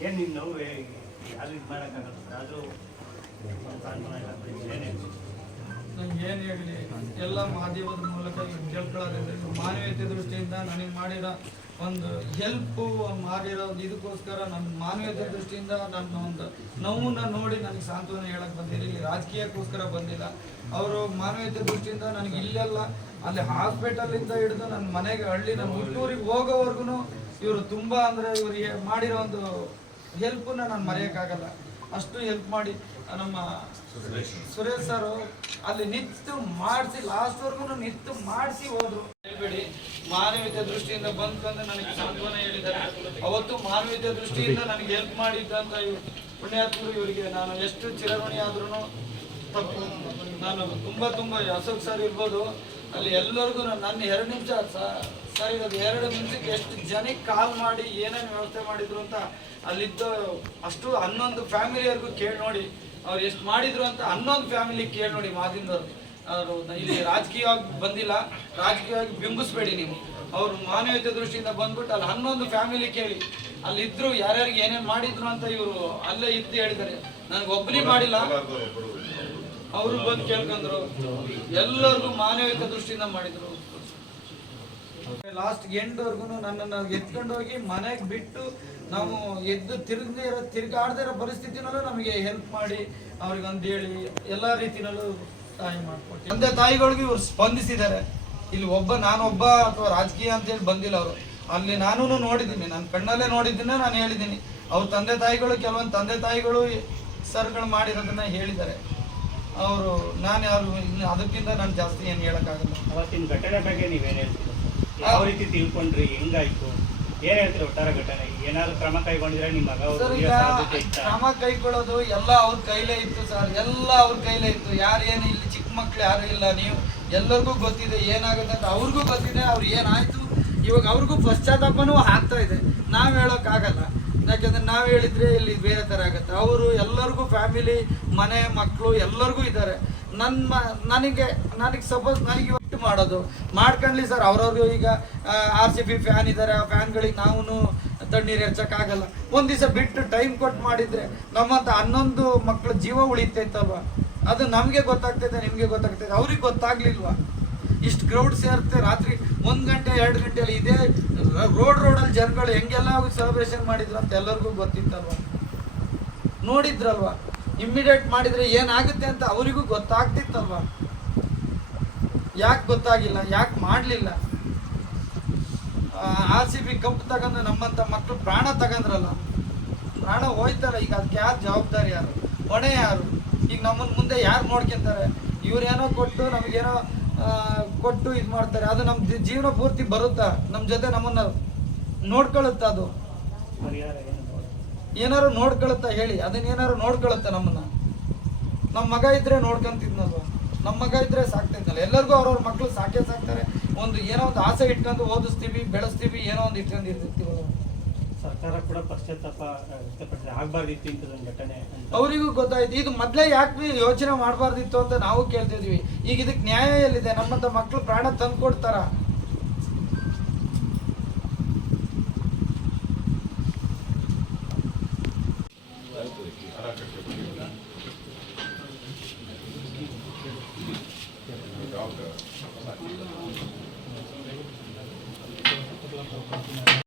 ಏನು ನಿಮ್ಮ ನೋವು ಯಾರು ಇದು ಮಾಡೋಕ್ಕಾಗಲ್ಲ ಆದರೂ ಸಾಂತ್ವನ ಇಲ್ಲ ಏನೇ ಹೇಳಲಿ ಎಲ್ಲ ಮಾಧ್ಯಮದ ಮೂಲಕ ಕೇಳ್ಕೊಳ್ಳೋದ್ರಿಂದ ಮಾನವೀಯತೆ ದೃಷ್ಟಿಯಿಂದ ನನಗೆ ಮಾಡಿರೋ ಒಂದು ಹೆಲ್ಪು ಮಾಡಿರೋ ಇದಕ್ಕೋಸ್ಕರ ನನ್ನ ಮಾನವೀಯತೆ ದೃಷ್ಟಿಯಿಂದ ನನ್ನ ಒಂದು ನೋವನ್ನ ನೋಡಿ ನನಗೆ ಸಾಂತ್ವನ ಹೇಳಕ್ಕೆ ಬಂದಿಲ್ಲ ಇಲ್ಲಿ ರಾಜಕೀಯಕ್ಕೋಸ್ಕರ ಬಂದಿಲ್ಲ. ಅವರು ಮಾನವೀಯತೆ ದೃಷ್ಟಿಯಿಂದ ನನಗೆ ಇಲ್ಲೆಲ್ಲ ಅಲ್ಲಿ ಹಾಸ್ಪಿಟಲಿಂದ ಹಿಡಿದು ನನ್ನ ಮನೆಗೆ ಹಳ್ಳಿ ನನ್ನ ಹುಟ್ಟೂರಿಗೆ ಹೋಗೋವರೆಗೂ ಇವರು ತುಂಬ ಅಂದರೆ ಇವರಿಗೆ ಮಾಡಿರೋ ಒಂದು ಹೆಲ್ಪನ್ನ ನಾನು ಮರೆಯೋಕ್ಕಾಗಲ್ಲ. ಅಷ್ಟು ಹೆಲ್ಪ್ ಮಾಡಿ ನಮ್ಮ ಸುರೇಶ್ ಸರ್ ಅಲ್ಲಿ ನಿಂತು ಮಾಡಿಸಿ ಲಾಸ್ಟ್ವರೆಗೂ ನಿಂತು ಮಾಡಿಸಿ ಹೋದ್ರು. ಹೇಳ್ಬೇಡಿ, ಮಾನವೀಯತೆ ದೃಷ್ಟಿಯಿಂದ ಬಂದ್ಕಂದ್ರೆ ನನಗೆ ಸಾಂತ್ವನ ಹೇಳಿದ್ದಾರೆ. ಅವತ್ತು ಮಾನವೀಯತೆ ದೃಷ್ಟಿಯಿಂದ ನನಗೆ ಹೆಲ್ಪ್ ಮಾಡಿದ್ದಂತ ಇವ್ರು ಪುಣ್ಯಾತ್ಮರು ಇವರಿಗೆ. ನಾನು ಎಷ್ಟು ಚಿರಋಣಿ ಆದ್ರೂ ತಪ್ಪು, ನಾನು ತುಂಬ ತುಂಬ ಅಶೋಕ್ ಸರ್ ಇರ್ಬೋದು. ಅಲ್ಲಿ ಎಲ್ಲರಿಗೂ ನಾನು- ನನ್ನ ಎರಡು ನಿಮಿಷ ಸರ್ ಇವತ್ತು ಎರಡು ನಿಮಿಷಕ್ಕೆ ಎಷ್ಟು ಜನಕ್ಕೆ ಕಾಲ್ ಮಾಡಿ ಏನೇನು ವ್ಯವಸ್ಥೆ ಮಾಡಿದ್ರು ಅಂತ ಅಲ್ಲಿದ್ದ ಅಷ್ಟು ಹನ್ನೊಂದು ಫ್ಯಾಮಿಲಿಯವ್ರಿಗೂ ಕೇಳಿ ನೋಡಿ. ಅವ್ರು ಎಷ್ಟು ಮಾಡಿದ್ರು ಅಂತ ಹನ್ನೊಂದು ಫ್ಯಾಮಿಲಿ ಕೇಳಿ ನೋಡಿ ಮಾಧ್ಯಮದವ್ರು ಅವರು. ಇಲ್ಲಿ ರಾಜಕೀಯವಾಗಿ ಬಂದಿಲ್ಲ. ರಾಜಕೀಯವಾಗಿ ಬಿಂಬಿಸ್ಬೇಡಿ ನೀವು. ಅವ್ರು ಮಾನವೀಯತೆ ದೃಷ್ಟಿಯಿಂದ ಬಂದ್ಬಿಟ್ಟು ಅಲ್ಲಿ ಹನ್ನೊಂದು ಫ್ಯಾಮಿಲಿ ಕೇಳಿ. ಅಲ್ಲಿ ಇದ್ರು ಯಾರ್ಯಾರಿಗೆ ಏನೇನು ಮಾಡಿದ್ರು ಅಂತ ಇವರು ಅಲ್ಲೇ ಇದ್ದು ಹೇಳಿದ್ದಾರೆ. ನನಗೆ ಒಬ್ಬನೇ ಮಾಡಿಲ್ಲ. ಅವರು ಬಂದು ಕೇಳ್ಕೊಂಡ್ರು ಎಲ್ಲರಿಗೂ ಮಾನವಿಕ ದೃಷ್ಟಿಯಿಂದ ಮಾಡಿದ್ರು. ಲಾಸ್ಟ್ ಎಂಡ್ವರೆಗೂ ನನ್ನನ್ನು ಎತ್ಕೊಂಡು ಹೋಗಿ ಮನೆಗೆ ಬಿಟ್ಟು ನಾವು ಎದ್ದು ತಿರುಗದೇ ಇರೋ ತಿರುಗಾಡದೇ ಇರೋ ಪರಿಸ್ಥಿತಿನಲ್ಲೂ ನಮಗೆ ಹೆಲ್ಪ್ ಮಾಡಿ ಅವ್ರಿಗೆ ಒಂದು ಹೇಳಿ ಎಲ್ಲ ರೀತಿನಲ್ಲೂ ಸಹಾಯ ಮಾಡ್ಕೊಟ್ಟು ತಂದೆ ತಾಯಿಗಳಿಗೂ ಇವ್ರು ಸ್ಪಂದಿಸಿದ್ದಾರೆ. ಇಲ್ಲಿ ಒಬ್ಬ ನಾನೊಬ್ಬ ಅಥವಾ ರಾಜಕೀಯ ಅಂತೇಳಿ ಬಂದಿಲ್ಲ ಅವರು. ಅಲ್ಲಿ ನಾನು ನೋಡಿದ್ದೀನಿ. ನನ್ನ ಕಣ್ಣಲ್ಲೇ ನೋಡಿದ್ದೀನಿ ನಾನು ಹೇಳಿದ್ದೀನಿ. ಅವ್ರ ತಂದೆ ತಾಯಿಗಳು ಕೆಲವೊಂದು ತಂದೆ ತಾಯಿಗಳು ಸರ್ಗಳು ಮಾಡಿರೋದನ್ನ ಹೇಳಿದ್ದಾರೆ. ಅವರು ನಾನು ಯಾರು ಅದಕ್ಕಿಂತ ನಾನು ಜಾಸ್ತಿ ಏನು ಹೇಳಕ್ಕಾಗಲ್ಲ. ಅವತ್ತಿನ ಘಟನೆ ಬಗ್ಗೆ ನೀವೇನು ಹೇಳ್ತೀರಾ? ಯಾವ ರೀತಿ ತಿಳ್ಕೊಂಡ್ರಿ ಹೆಂಗಾಯ್ತು? ಏನ್ ಹೇಳ್ತೀರಿ ಒಟ್ಟಾರೆ ಘಟನೆ? ಏನಾದ್ರು ಕ್ರಮ ಕೈಗೊಂಡಿದ್ರೆ ನಿಮ್ಮ ಮಗ ಅವ್ರು ಸರ್ ಈಗ ಸಾಧ್ಯತೆ ಇತ್ತಾ? ಕ್ರಮ ಕೈಗೊಳ್ಳೋದು ಎಲ್ಲ ಅವ್ರ ಕೈಲೇ ಇತ್ತು ಸರ್. ಎಲ್ಲ ಅವ್ರ ಕೈಲೇ ಇತ್ತು. ಯಾರು ಏನು ಇಲ್ಲಿ ಚಿಕ್ಕ ಮಕ್ಳು ಯಾರು ಇಲ್ಲ. ನೀವು ಎಲ್ಲರಿಗೂ ಗೊತ್ತಿದೆ ಏನಾಗುತ್ತೆ ಅಂತ ಅವ್ರಿಗೂ ಗೊತ್ತಿದೆ. ಅವ್ರು ಏನಾಯ್ತು? ಇವಾಗ ಅವ್ರಿಗೂ ಪಶ್ಚಾತ್ತಾಪನೂ ಆಗ್ತಾ ಇದೆ. ನಾವ್ ಹೇಳೋಕ್ಕಾಗಲ್ಲ. ಯಾಕಂದ್ರೆ ನಾವು ಹೇಳಿದ್ರೆ ಇಲ್ಲಿ ಬೇರೆ ಥರ ಆಗುತ್ತೆ. ಅವರು ಎಲ್ಲರಿಗೂ ಫ್ಯಾಮಿಲಿ ಮನೆ ಮಕ್ಕಳು ಎಲ್ಲರಿಗೂ ಇದ್ದಾರೆ. ನನ್ನ ನನಗೆ ನನಗೆ ಸಪೋಸ್ ನನಗೆ ಇವತ್ತು ಮಾಡೋದು. ಮಾಡ್ಕೊಂಡ್ಲಿ ಸರ್ ಅವ್ರವ್ರಿಗೂ ಈಗ ಆರ್ ಸಿ ಬಿ ಫ್ಯಾನ್ ಇದ್ದಾರೆ ಆ ಫ್ಯಾನ್ಗಳಿಗೆ ನಾವು ತಣ್ಣೀರು ಹೆಚ್ಚಕ್ಕಾಗಲ್ಲ ಒಂದು ದಿವಸ ಬಿಟ್ಟು ಟೈಮ್ ಕೊಟ್ಟು ಮಾಡಿದ್ರೆ ನಮ್ಮಂತ ಹನ್ನೊಂದು ಮಕ್ಕಳ ಜೀವ ಉಳಿತೈತಲ್ವಾ? ಅದು ನಮಗೆ ಗೊತ್ತಾಗ್ತೈತೆ, ನಿಮಗೆ ಗೊತ್ತಾಗ್ತೈತೆ. ಅವ್ರಿಗೆ ಗೊತ್ತಾಗ್ಲಿಲ್ವಾ? ಇಷ್ಟು ಕ್ರೌಡ್ ಸೇರುತ್ತೆ ರಾತ್ರಿ ಒಂದು ಗಂಟೆ, ಎರಡು ಗಂಟೆಯಲ್ಲಿ ಇದೇ ರೋಡ್ ರೋಡಲ್ಲಿ ಜನಗಳು ಹೆಂಗೆಲ್ಲ ಸೆಲೆಬ್ರೇಷನ್ ಮಾಡಿದ್ರು ಅಂತ ಎಲ್ಲರಿಗೂ ಗೊತ್ತಿತ್ತಲ್ವಾ? ನೋಡಿದ್ರಲ್ವಾ? ಇಮ್ಮಿಡಿಯೇಟ್ ಮಾಡಿದ್ರೆ ಏನಾಗುತ್ತೆ ಅಂತ ಅವರಿಗೂ ಗೊತ್ತಾಗ್ತಿತ್ತಲ್ವ? ಯಾಕೆ ಗೊತ್ತಾಗಿಲ್ಲ, ಯಾಕೆ ಮಾಡಲಿಲ್ಲ? ಆರ್ ಸಿ ಬಿ ಕಪ್ ತಗೊಂಡು ನಮ್ಮಂಥ ಮಕ್ಕಳು ಪ್ರಾಣ ತಗೊಂಡ್ರಲ್ಲ ಪ್ರಾಣ ಹೋಯ್ತಲ್ಲ ಈಗ ಅದಕ್ಕೆ ಯಾರು ಜವಾಬ್ದಾರಿ ಯಾರು? ಹೊಣೆ ಯಾರು? ಈಗ ನಮ್ಮನ್ನ ಮುಂದೆ ಯಾರು ನೋಡ್ಕೊಂತಾರೆ? ಇವ್ರೇನೋ ಕೊಟ್ಟು ನಮಗೇನೋ ಕೊಟ್ಟು ಇದು ಮಾಡ್ತಾರೆ. ಅದು ನಮ್ಮ ಜೀವನ ಪೂರ್ತಿ ಬರುತ್ತಾ? ನಮ್ಮ ಜೊತೆ ನಮ್ಮನ್ನ ನೋಡ್ಕೊಳ್ಳುತ್ತಾ ಅದು? ಏನಾರು ನೋಡ್ಕೊಳುತ್ತಾ ಹೇಳಿ. ಅದನ್ನ ಏನಾರು ನೋಡ್ಕೊಳುತ್ತಾ ನಮ್ಮನ್ನ? ನಮ್ಮ ಮಗ ಇದ್ರೆ ನೋಡ್ಕೊಂತಿದ್ನಲ್ವ? ನಮ್ಮ ಮಗ ಇದ್ರೆ ಸಾಕ್ತಿದ್ನಲ್ಲ. ಎಲ್ಲರಿಗೂ ಅವ್ರವ್ರ ಮಕ್ಕಳು ಸಾಕೇ ಸಾಕ್ತಾರೆ. ಒಂದು ಏನೋ ಒಂದು ಆಸೆ ಇಟ್ಕೊಂಡು ಓದಿಸ್ತೀವಿ ಬೆಳೆಸ್ತೀವಿ ಏನೋ ಒಂದು ಇಟ್ಕೊಂಡು ಇರ್ತಿರ್ತೀವಲ್ಲ ಸರ್ಕಾರ ಕೂಡ ಪಶ್ಚಾತ್ತಾಪ ವ್ಯಕ್ತಪಡಿಸಿದೆ. ಆಗ್ಬಾರ್ದಿತ್ತು ಇಂಥದೊಂದು ಘಟನೆ ಅವರಿಗೂ ಗೊತ್ತಾಯ್ತು. ಇದು ಮೊದಲೇ ಯಾಕೆ ಯೋಚನೆ ಮಾಡಬಾರ್ದಿತ್ತು ಅಂತ ನಾವು ಕೇಳ್ತಿದ್ವಿ. ಈಗ ಇದಕ್ಕೆ ನ್ಯಾಯ ಎಲ್ಲಿದೆ? ನಮ್ಮಂತ ಮಕ್ಕಳು ಪ್ರಾಣ ತಂದು ಕೊಡ್ತಾರ